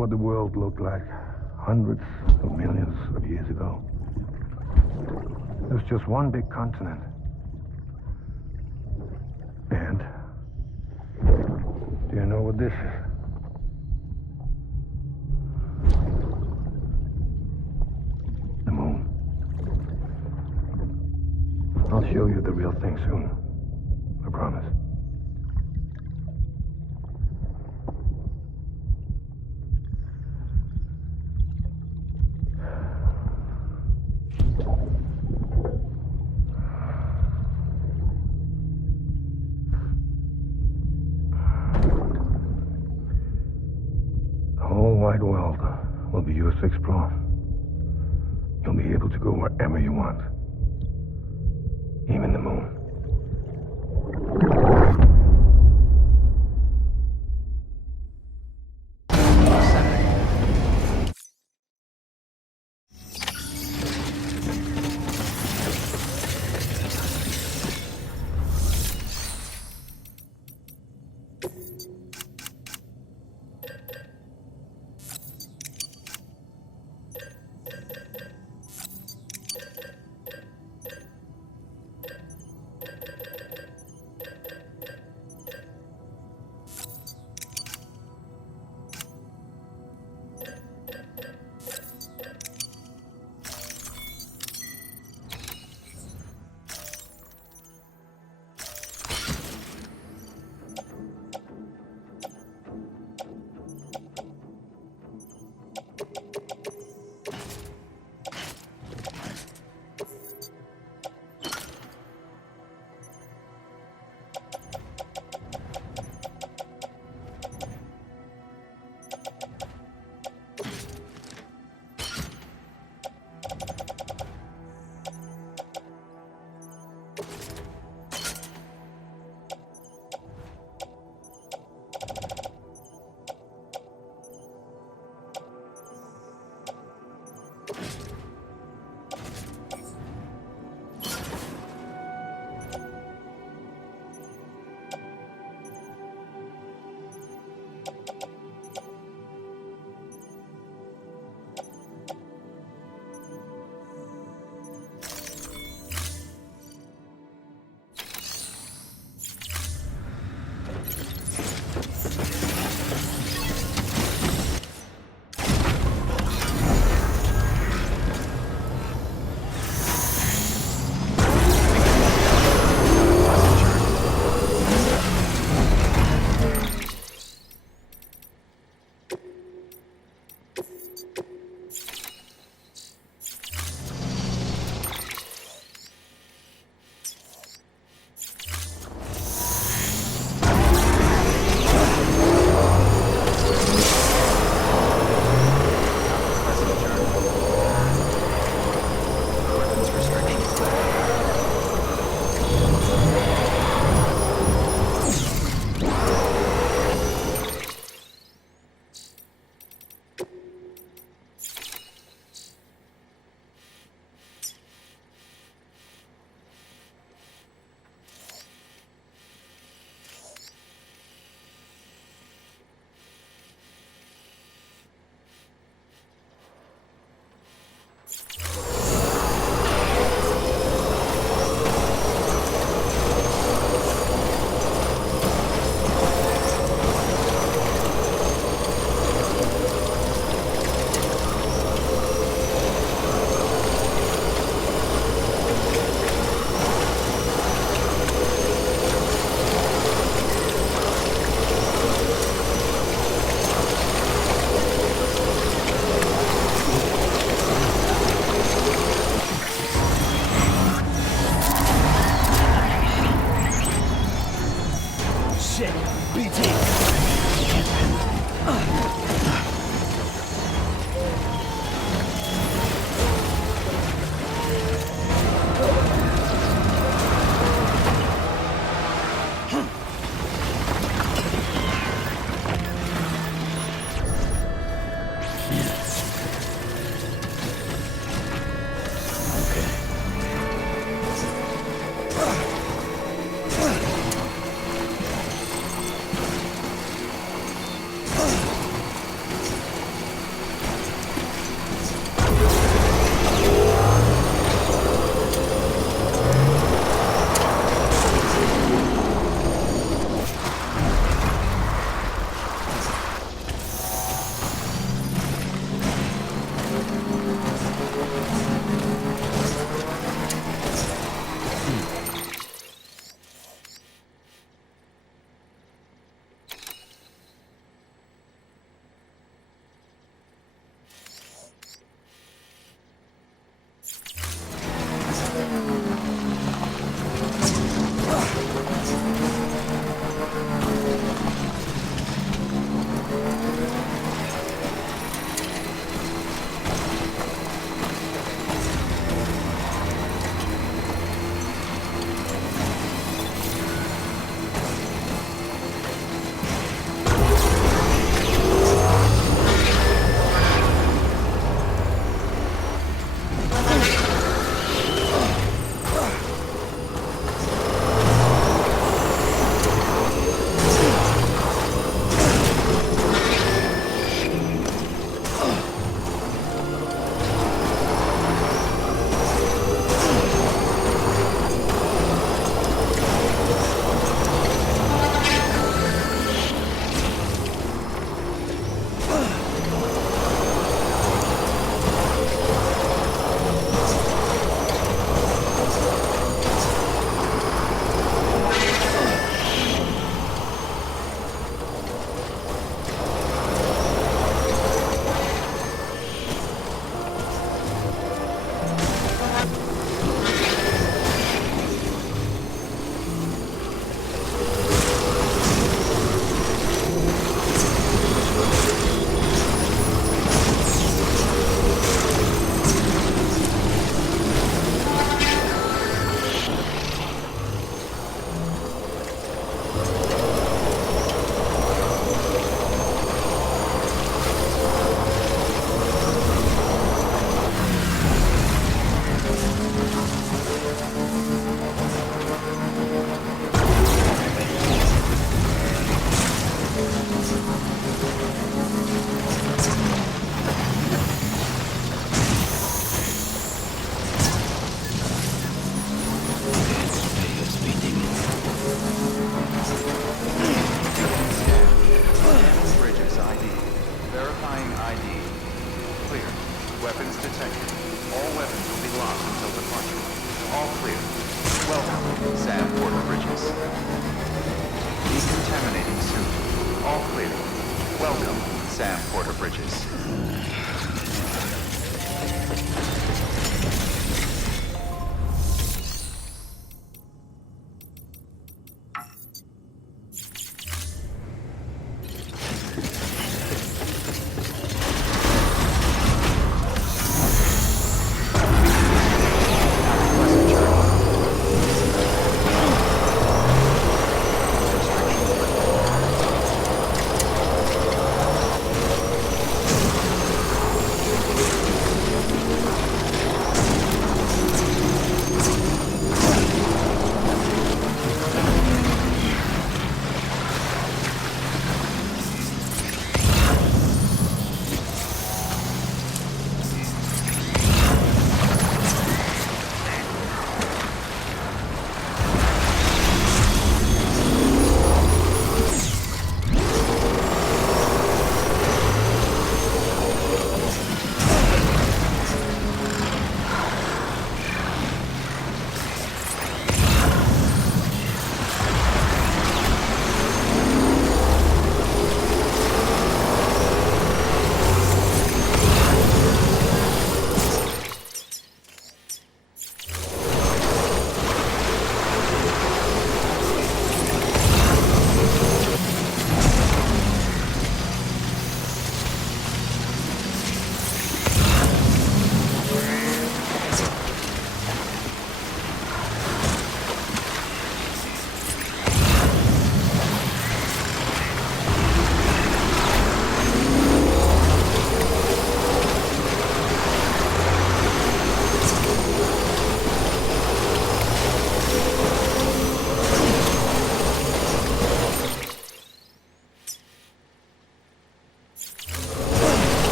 what the world looked like hundreds of millions of years ago. There was just one big continent. And do you know what this is? The moon. I'll show you the real thing soon. I promise. The whole wide world will be yours to explore. You'll be able to go wherever you want. Even the moon. weapons detected. All weapons will be locked until departure. All clear. Welcome, Sam Porter Bridges. Decontaminating soon. All clear. Welcome, Sam Porter Bridges.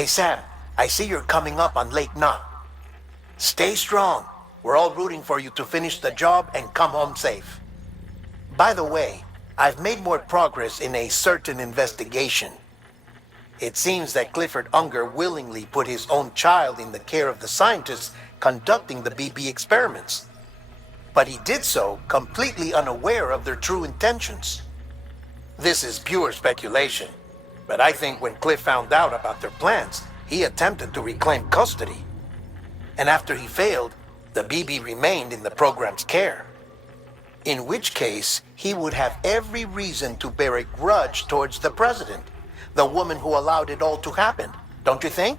Hey Sam, I see you're coming up on Lake Knot. Stay strong. We're all rooting for you to finish the job and come home safe. By the way, I've made more progress in a certain investigation. It seems that Clifford Unger willingly put his own child in the care of the scientists conducting the BB experiments. But he did so completely unaware of their true intentions. This is pure speculation, but I think when Cliff found out about their plans, he attempted to reclaim custody. And after he failed, the BB remained in the program's care. In which case, he would have every reason to bear a grudge towards the president, the woman who allowed it all to happen, don't you think?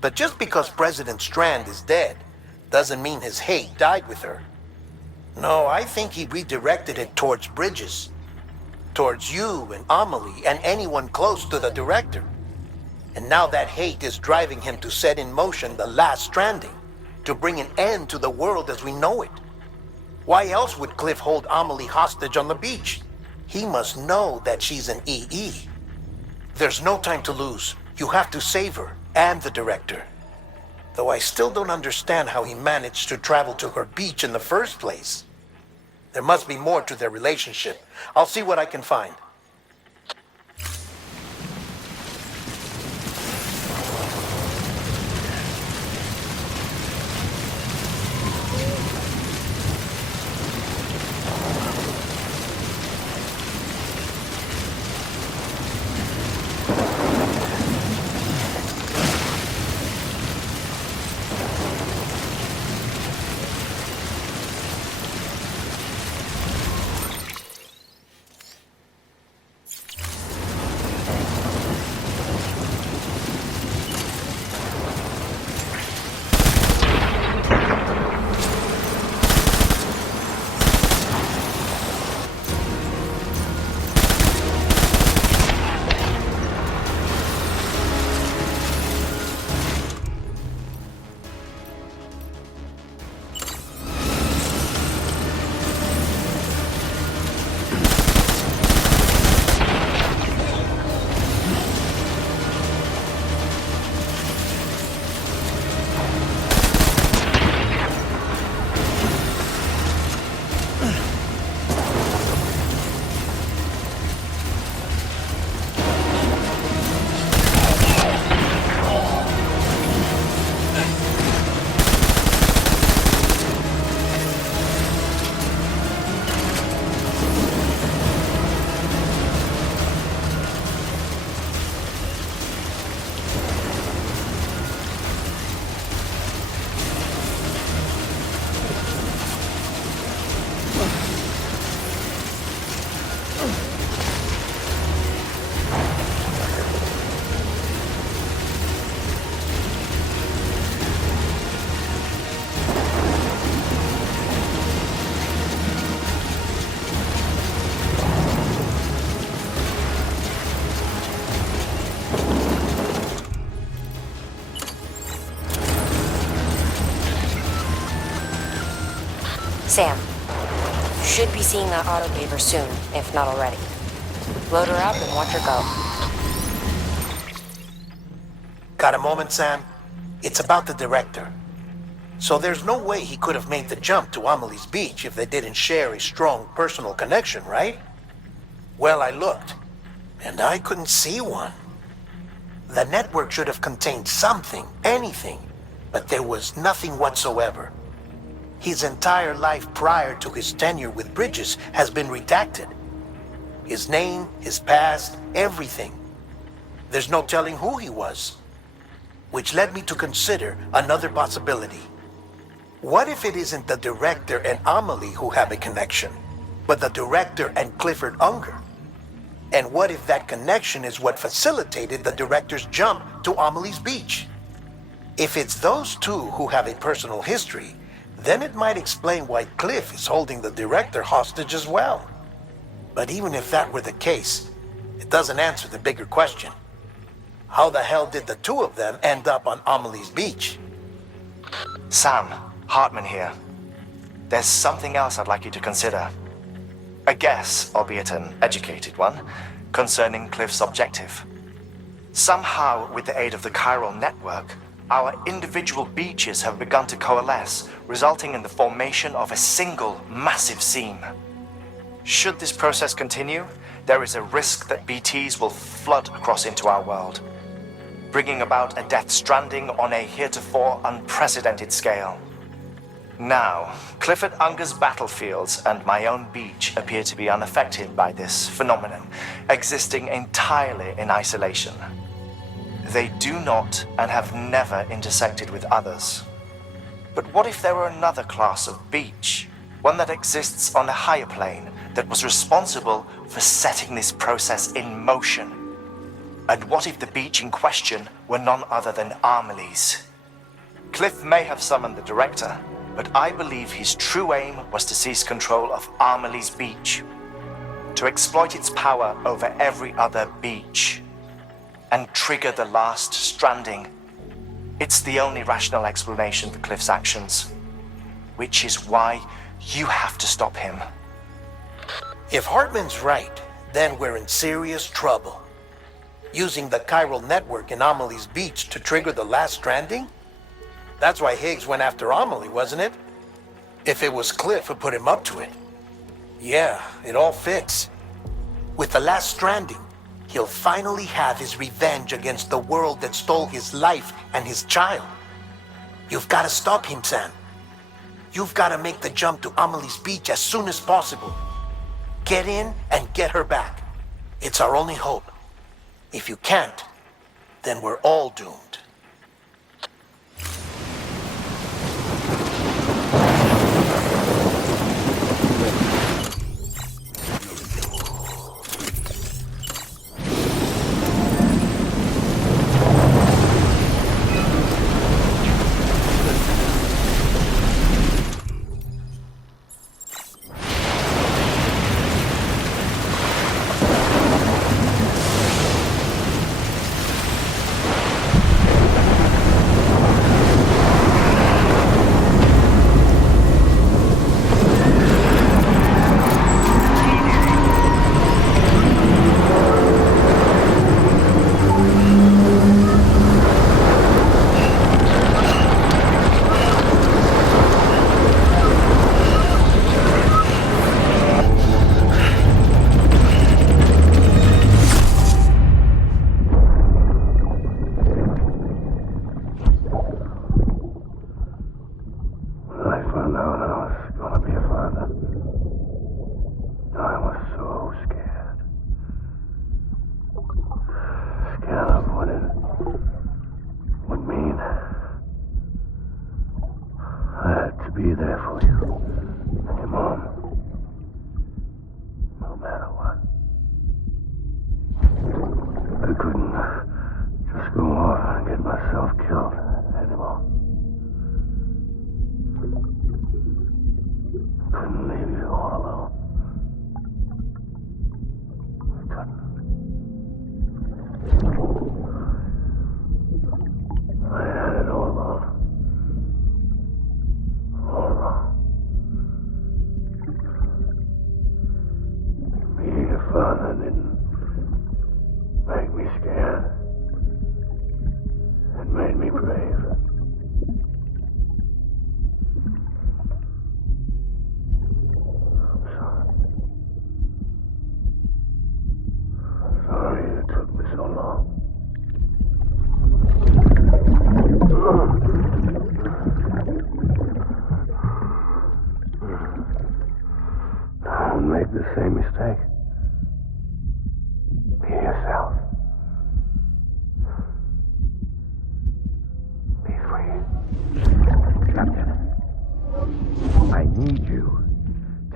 But just because President Strand is dead, doesn't mean his hate died with her. No, I think he redirected it towards Bridges. Towards you and Amelie and anyone close to the director. And now that hate is driving him to set in motion the last stranding, to bring an end to the world as we know it. Why else would Cliff hold Amelie hostage on the beach? He must know that she's an EE. There's no time to lose. You have to save her and the director. Though I still don't understand how he managed to travel to her beach in the first place. There must be more to their relationship. I'll see what I can find. Sam, you should be seeing that autopaver soon, if not already. Load her up and watch her go. Got a moment, Sam? It's about the director. So there's no way he could have made the jump to Amelie's beach if they didn't share a strong personal connection, right? Well, I looked, and I couldn't see one. The network should have contained something, anything, but there was nothing whatsoever. His entire life prior to his tenure with Bridges has been redacted. His name, his past, everything. There's no telling who he was. Which led me to consider another possibility. What if it isn't the director and Amelie who have a connection, but the director and Clifford Unger? And what if that connection is what facilitated the director's jump to Amelie's beach? If it's those two who have a personal history, then it might explain why Cliff is holding the director hostage as well. But even if that were the case, it doesn't answer the bigger question. How the hell did the two of them end up on Amelie's beach? Sam, Hartman here. There's something else I'd like you to consider. A guess, albeit an educated one, concerning Cliff's objective. Somehow, with the aid of the chiral network, our individual beaches have begun to coalesce, resulting in the formation of a single massive seam. Should this process continue, there is a risk that BTs will flood across into our world, bringing about a death stranding on a heretofore unprecedented scale. Now, Clifford Unger's battlefields and my own beach appear to be unaffected by this phenomenon, existing entirely in isolation. They do not and have never intersected with others. But what if there were another class of beach, one that exists on a higher plane, that was responsible for setting this process in motion? And what if the beach in question were none other than Amelie's? Cliff may have summoned the director, but I believe his true aim was to seize control of Amelie's beach, to exploit its power over every other beach, and trigger the last stranding. It's the only rational explanation for Cliff's actions, which is why you have to stop him. If Hartman's right, then we're in serious trouble. Using the chiral network in Amelie's beach to trigger the last stranding? That's why Higgs went after Amelie, wasn't it? If it was Cliff who put him up to it. Yeah, it all fits. With the last stranding, he'll finally have his revenge against the world that stole his life and his child. You've got to stop him, Sam. You've got to make the jump to Amelie's beach as soon as possible. Get in and get her back. It's our only hope. If you can't, then we're all doomed. Be there for you, your mom, no matter what. I couldn't just go off and get myself killed anymore. Couldn't leave you all alone. I couldn't. I had it all wrong. All wrong. Being a father didn't make me scared. It made me brave. I'm sorry. Sorry it took me so long. Don't make the same mistake. Be yourself. Be free. Captain, I need you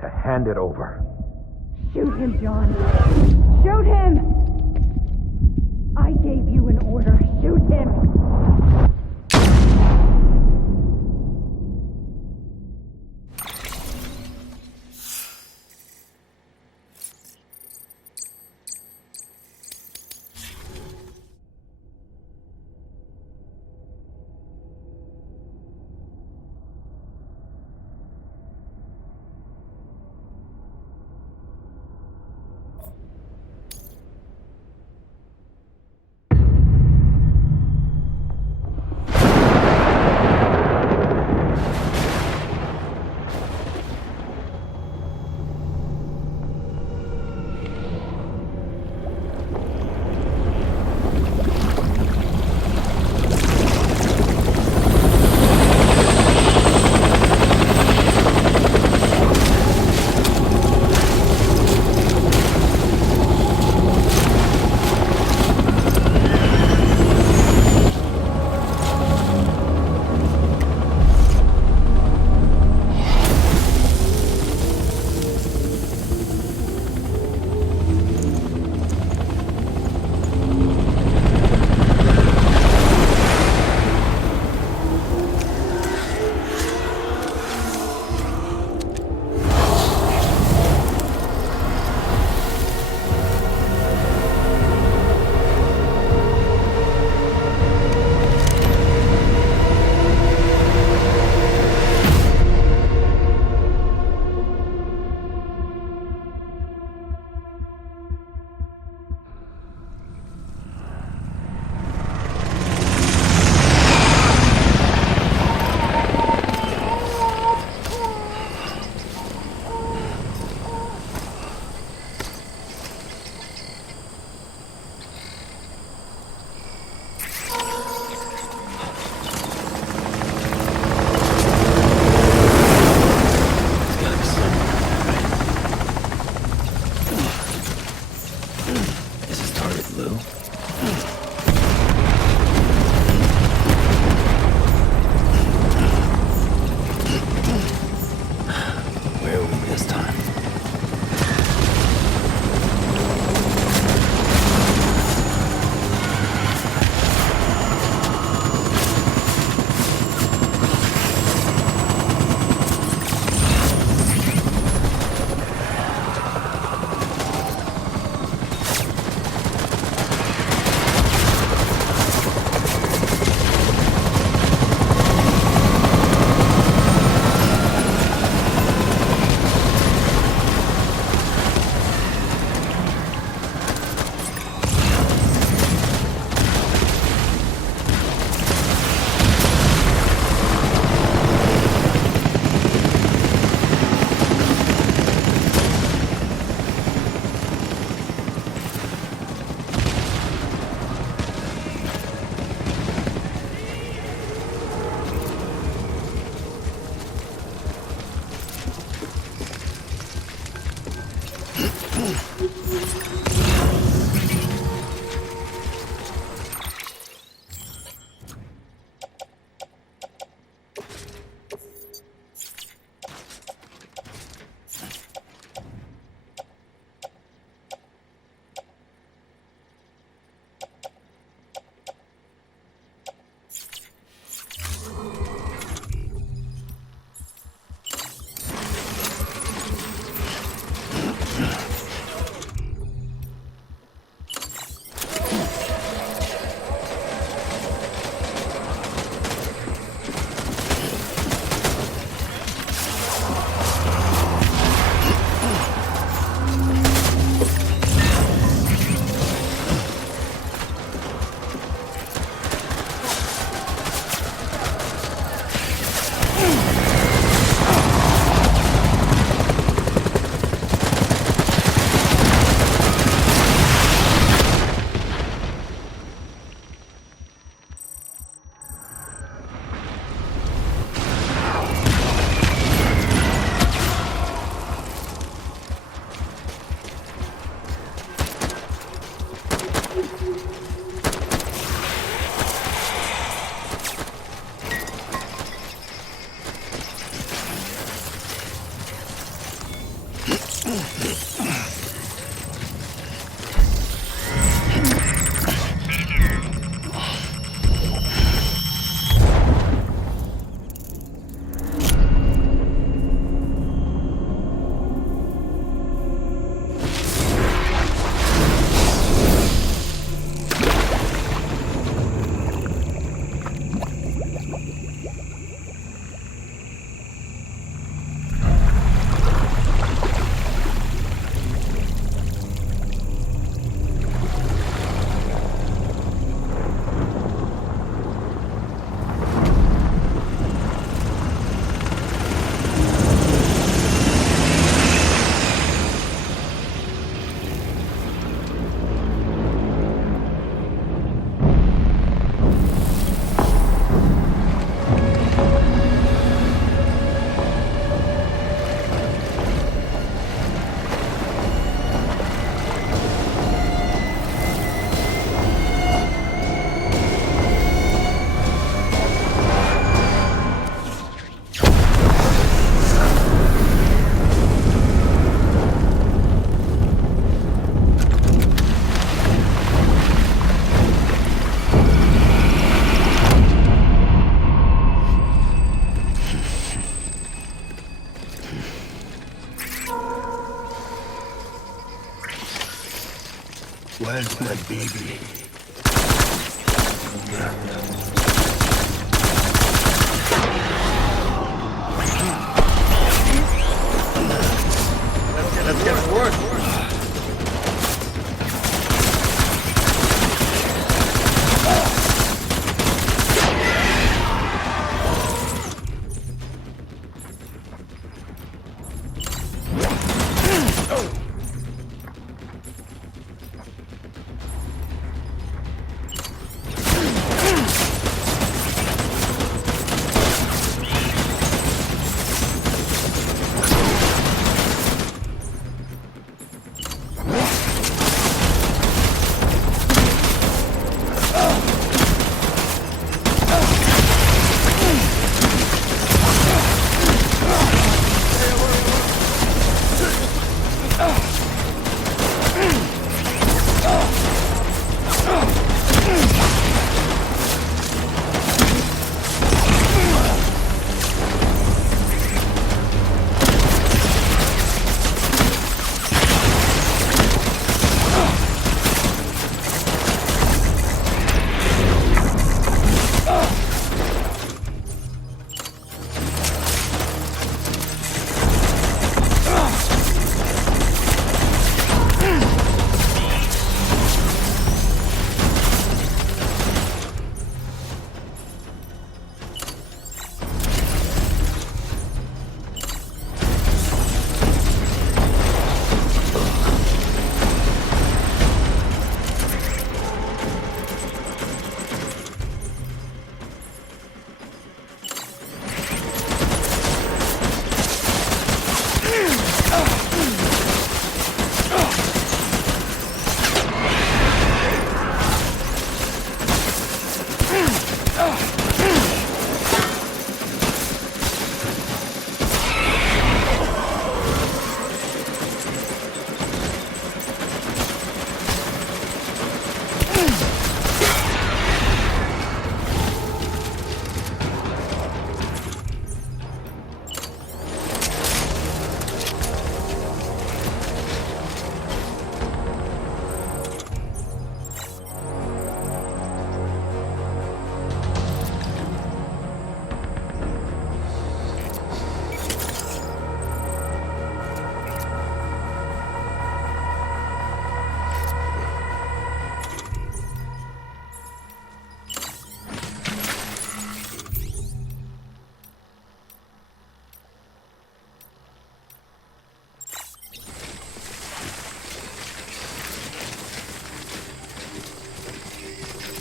to hand it over. Shoot him, John. Shoot him! I gave you an order. Shoot him! Where's my baby? Let's get to work.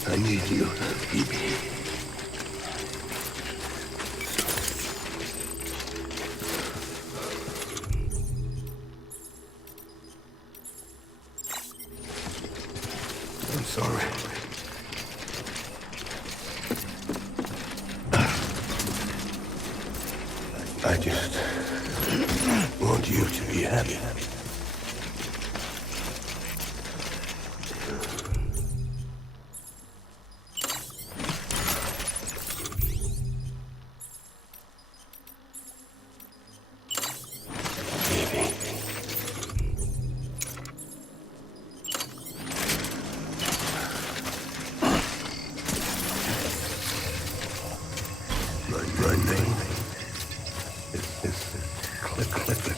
I need you, Phoebe. I'm sorry. I just want you to be happy. My name is Clifford.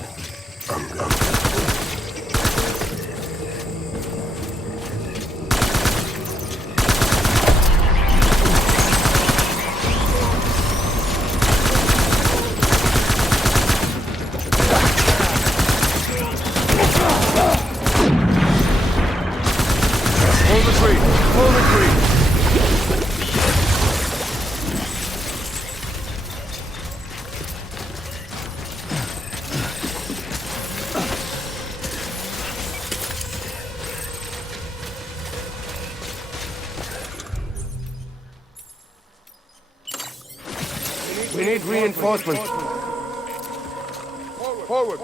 Hold the tree! Hold the tree! We need reinforcements. Forward.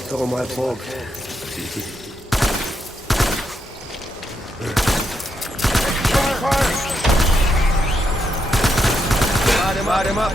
It's all my fault. Fire! Light him up!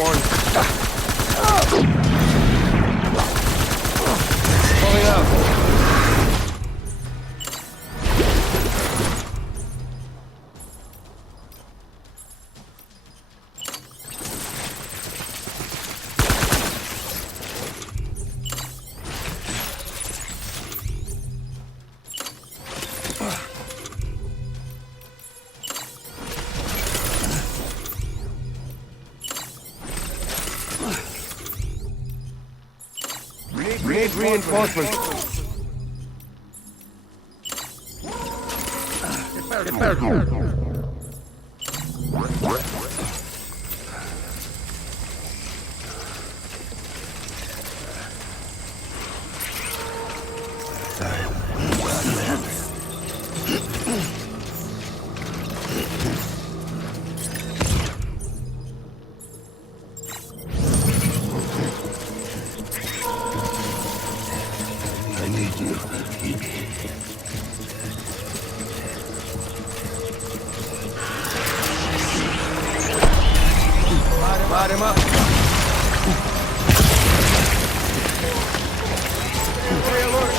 one. Pulling up. We need reinforcements. Get better. Light him up. Stay alert.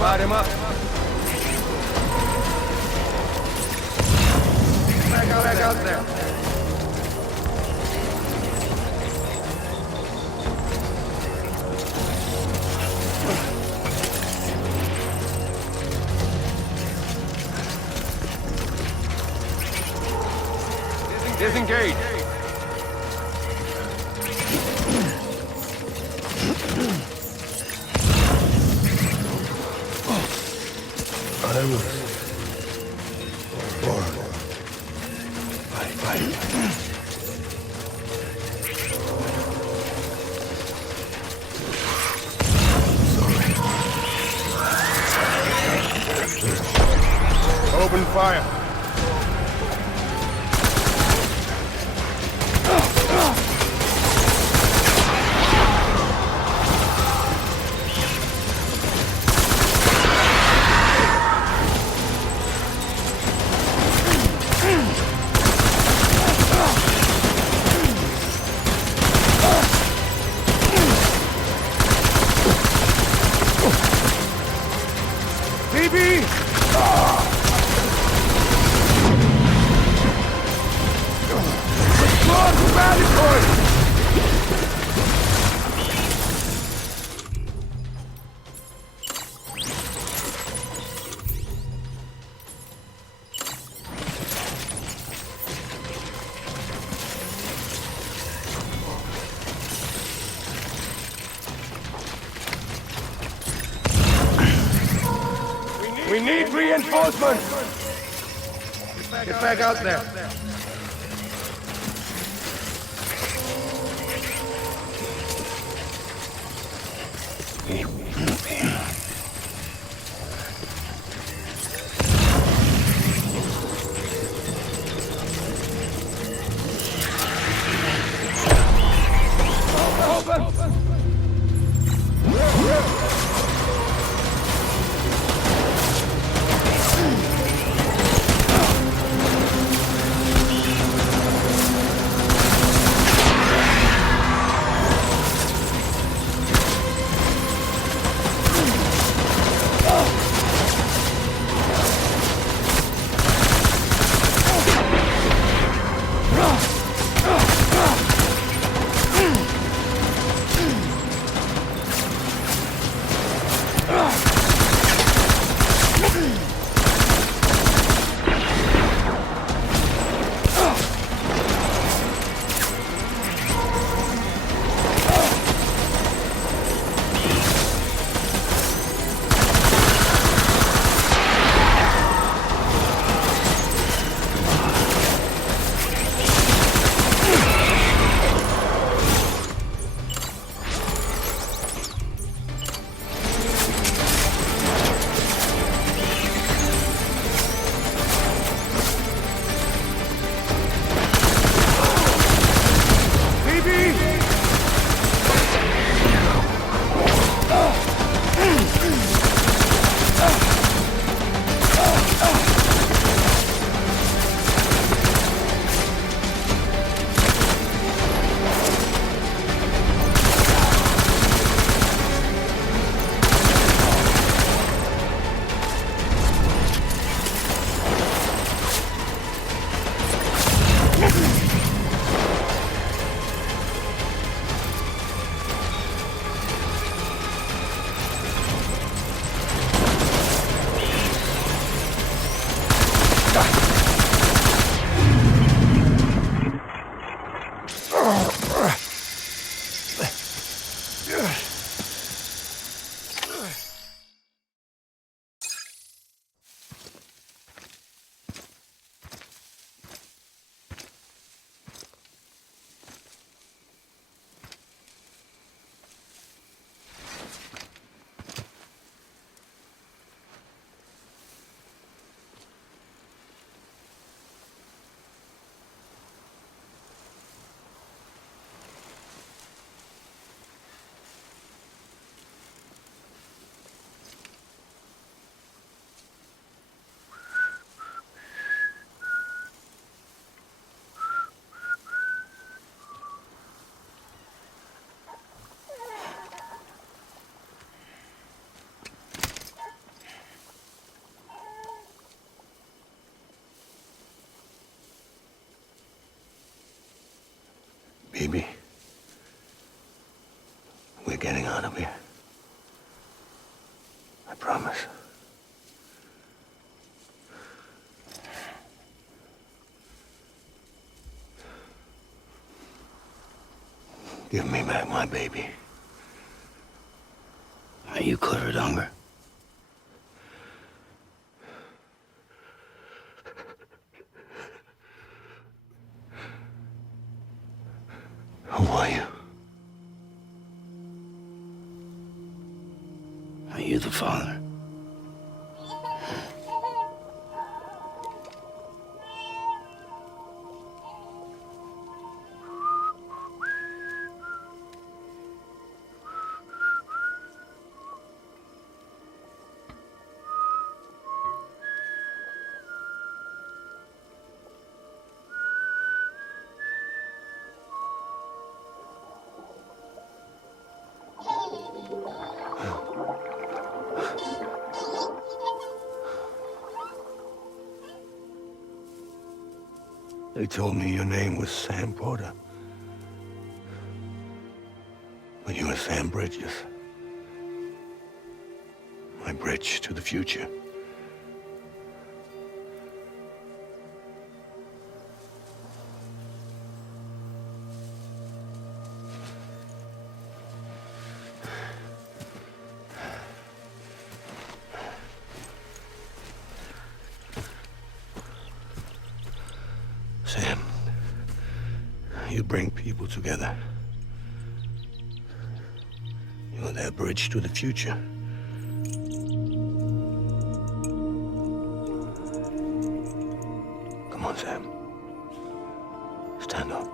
Light him up. Back out there. Disengage. I was born. Fight. Sorry. Open fire. We need reinforcements! Get back out there. getting out of here. I promise. Give me back my baby. Are you Clifford Unger? Who are you? Are you the father? They told me your name was Sam Porter. But you were Sam Bridges. My bridge to the future. Sam, you bring people together. You're their bridge to the future. Come on, Sam. Stand up.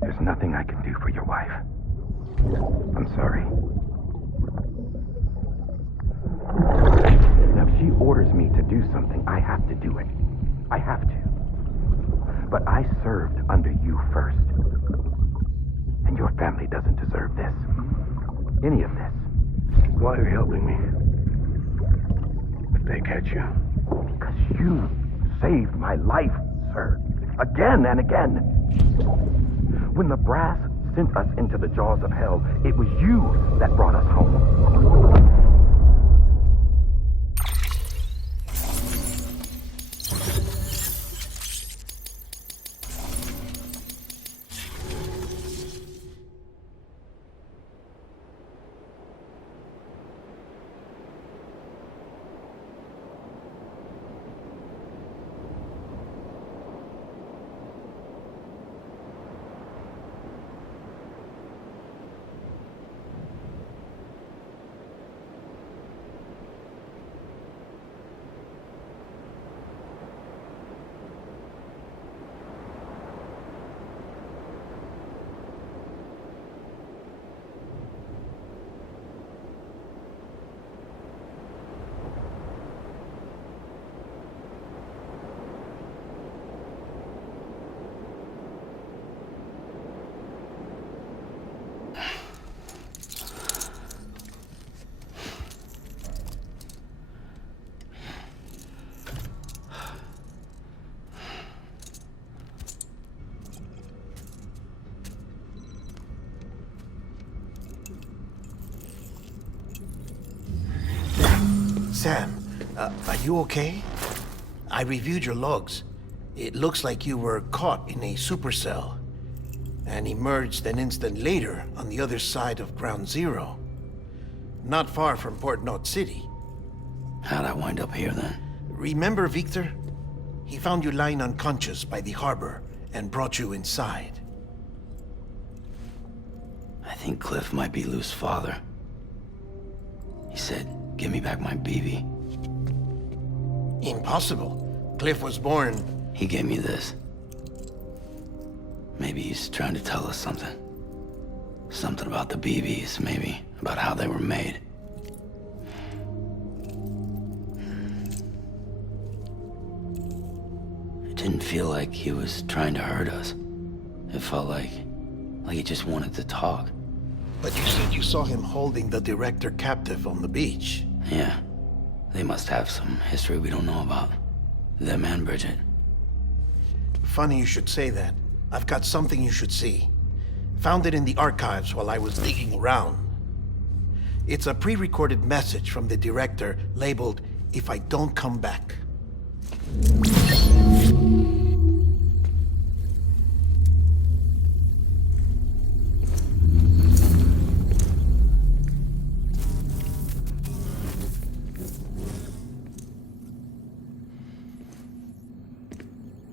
There's nothing I can do for your wife. I'm sorry. Now, if she orders me to do something, I have to do it. I have to. But I served under you first. And your family doesn't deserve this. Any of this. Why are you helping me? If they catch you. Because you saved my life, sir. Again and again. When the brass sent us into the jaws of hell, it was you that brought us home. Sam, are you okay? I reviewed your logs. It looks like you were caught in a supercell and emerged an instant later on the other side of Ground Zero. Not far from Port Knot City. How'd I wind up here then? Remember Victor? He found you lying unconscious by the harbor and brought you inside. I think Cliff might be Lou's father. He said, "Give me back my BB." Impossible. Cliff was born... He gave me this. Maybe he's trying to tell us something. Something about the BBs, maybe. About how they were made. It didn't feel like he was trying to hurt us. It felt like he just wanted to talk. But you said you saw him holding the director captive on the beach. Yeah. They must have some history we don't know about. Them and Bridget. Funny you should say that. I've got something you should see. Found it in the archives while I was digging around. It's a pre-recorded message from the director labeled, "If I don't come back."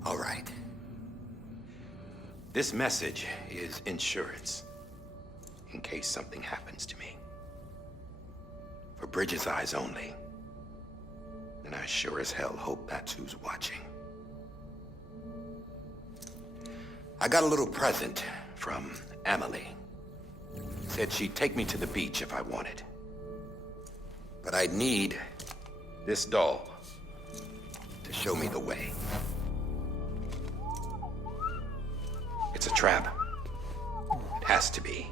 All right. This message is insurance, in case something happens to me. For Bridget's eyes only. And I sure as hell hope that's who's watching. I got a little present from Emily. Said she'd take me to the beach if I wanted. But I'd need this doll to show me the way. It's a trap. It has to be.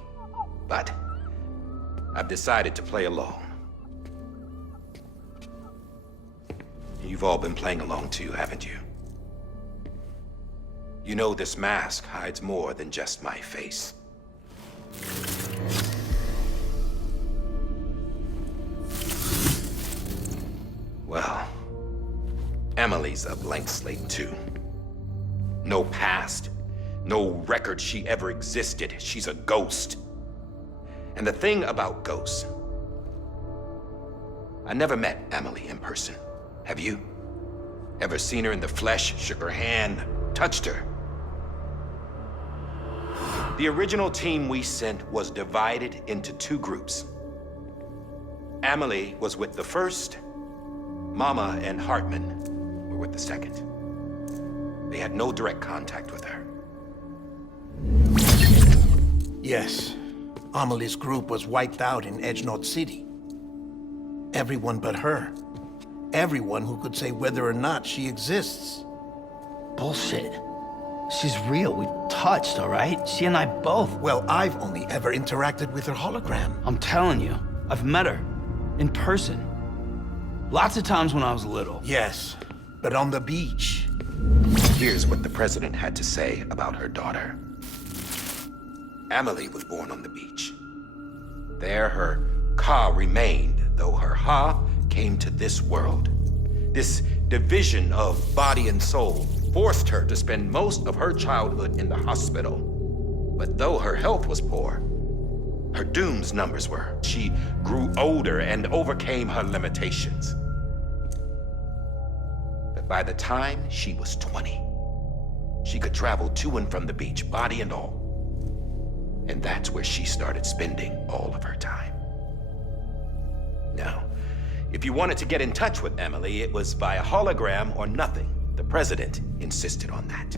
But I've decided to play along. You've all been playing along too, haven't you? You know this mask hides more than just my face. Well, Emily's a blank slate too. No past. No record she ever existed. She's a ghost. And the thing about ghosts, I never met Emily in person. Have you? Ever seen her in the flesh, shook her hand, touched her? The original team we sent was divided into two groups. Emily was with the first. Mama and Hartman were with the second. They had no direct contact with her. Yes. Amelie's group was wiped out in Edge Knot City. Everyone but her. Everyone who could say whether or not she exists. Bullshit. She's real. We've touched, all right? She and I both. Well, I've only ever interacted with her hologram. I'm telling you, I've met her. In person. Lots of times when I was little. Yes, but on the beach. Here's what the president had to say about her daughter. Emily was born on the beach. There her Ka remained, though her Ha came to this world. This division of body and soul forced her to spend most of her childhood in the hospital. But though her health was poor, her doom's numbers were. She grew older and overcame her limitations. But by the time she was 20, she could travel to and from the beach, body and all. And that's where she started spending all of her time. Now, if you wanted to get in touch with Emily, it was via hologram or nothing. The president insisted on that.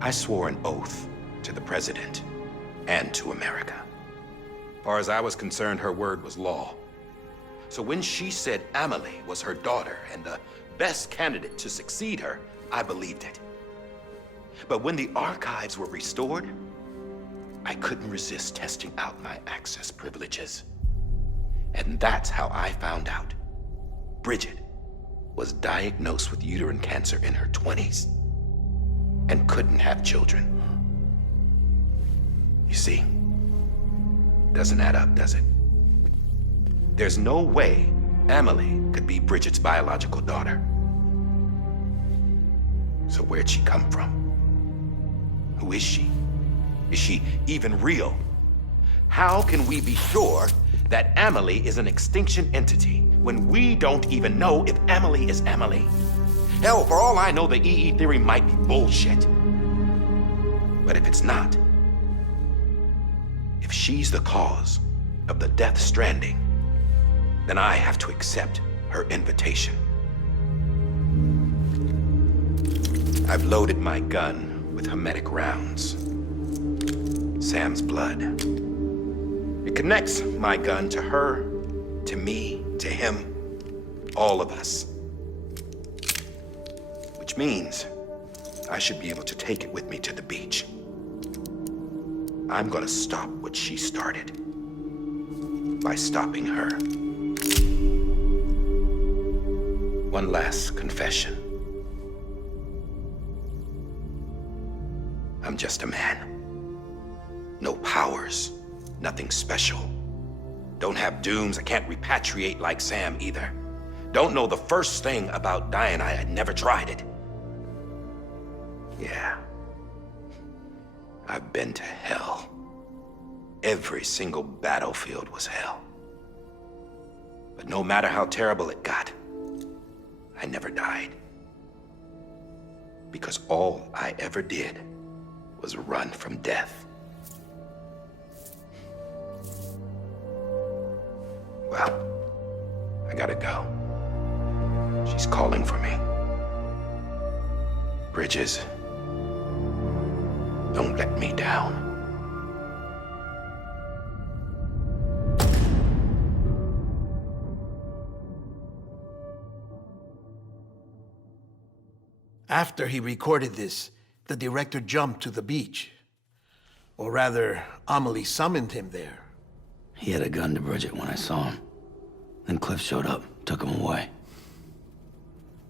I swore an oath to the president and to America. As far as I was concerned, her word was law. So when she said Emily was her daughter and the best candidate to succeed her, I believed it. But when the archives were restored, I couldn't resist testing out my access privileges. And that's how I found out Bridget was diagnosed with uterine cancer in her 20s and couldn't have children. You see, doesn't add up, does it? There's no way Amelie could be Bridget's biological daughter. So where'd she come from? Who is she? Is she even real? How can we be sure that Amelie is an extinction entity when we don't even know if Amelie is Amelie? Hell, for all I know, the EE theory might be bullshit. But if it's not, if she's the cause of the death stranding, then I have to accept her invitation. I've loaded my gun with hermetic rounds. Sam's blood. It connects my gun to her, to me, to him, all of us. Which means I should be able to take it with me to the beach. I'm gonna stop what she started by stopping her. One last confession. I'm just a man. No powers, nothing special. Don't have dooms, I can't repatriate like Sam either. Don't know the first thing about dying, I had never tried it. Yeah. I've been to hell. Every single battlefield was hell. But no matter how terrible it got, I never died. Because all I ever did was run from death. Well, I gotta go. She's calling for me. Bridges, don't let me down. After he recorded this, the director jumped to the beach. Or rather, Amelie summoned him there. He had a gun to Bridget when I saw him. Then Cliff showed up, took him away.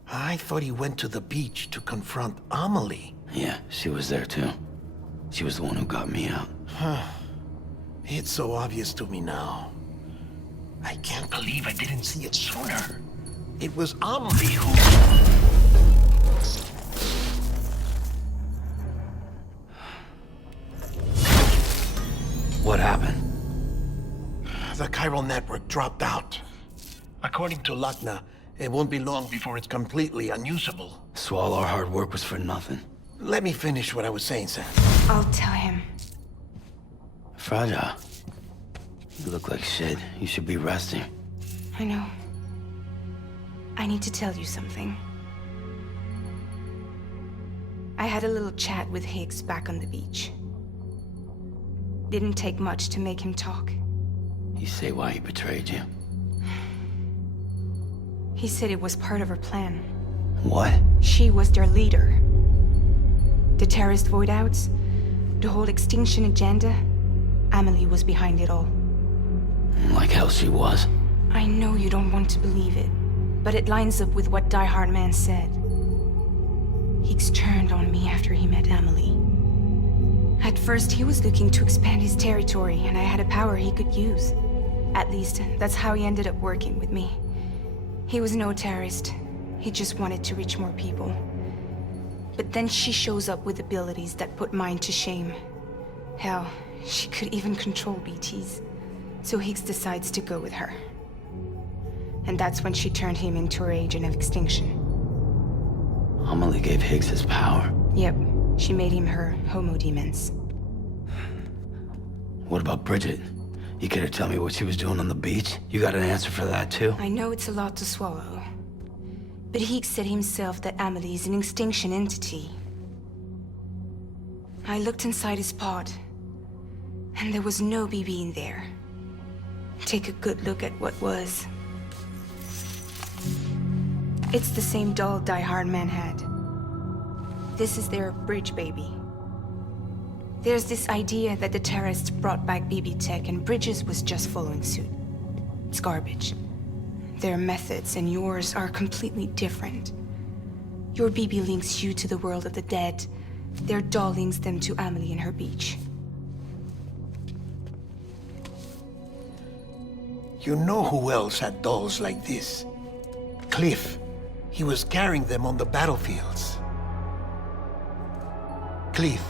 I thought he went to the beach to confront Amelie. Yeah, she was there too. She was the one who got me out. It's so obvious to me now. I can't believe I didn't see it sooner. It was Amelie who... What happened? The chiral network dropped out. According to Lakna, it won't be long before it's completely unusable. So all our hard work was for nothing. Let me finish what I was saying, Sam. I'll tell him. Fragile. You look like shit. You should be resting. I know. I need to tell you something. I had a little chat with Higgs back on the beach. Didn't take much to make him talk. You say why he betrayed you? He said it was part of her plan. What? She was their leader. The terrorist void-outs, the whole extinction agenda, Amelie was behind it all. Like hell she was. I know you don't want to believe it, but it lines up with what Die Hard Man said. Higgs turned on me after he met Amelie. At first, he was looking to expand his territory, and I had a power he could use. At least, that's how he ended up working with me. He was no terrorist. He just wanted to reach more people. But then she shows up with abilities that put mine to shame. Hell, she could even control BTs. So Higgs decides to go with her. And that's when she turned him into her agent of extinction. Amelie gave Higgs his power. Yep, she made him her homo demons. What about Bridget? You care to tell me what she was doing on the beach? You got an answer for that too? I know it's a lot to swallow. But Higgs said himself that Amelie is an extinction entity. I looked inside his pod, and there was no BB in there. Take a good look at what was. It's the same doll Die Hard Man had. This is their bridge baby. There's this idea that the terrorists brought back BB tech and Bridges was just following suit. It's garbage. Their methods and yours are completely different. Your BB links you to the world of the dead. Their doll links them to Amelie and her beach. You know who else had dolls like this? Cliff. He was carrying them on the battlefields. Cliff,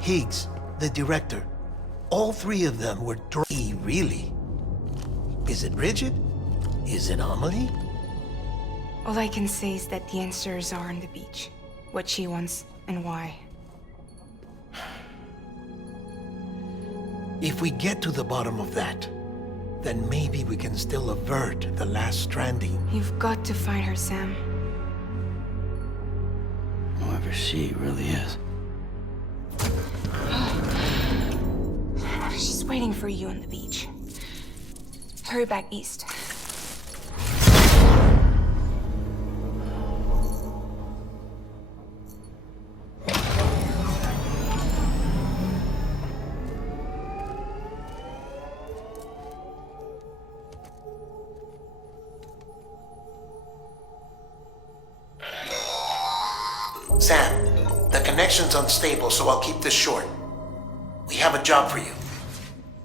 Higgs, the director. All three of them were really? Is it Bridget? Is it Amelie? All I can say is that the answers are on the beach. What she wants and why. If we get to the bottom of that, then maybe we can still avert the last stranding. You've got to find her, Sam. Whoever she really is. She's waiting for you on the beach. Hurry back east. Sam, the connection's unstable, so I'll keep this short. We have a job for you.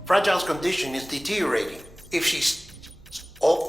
Fragile's condition is deteriorating. If she's... Oh,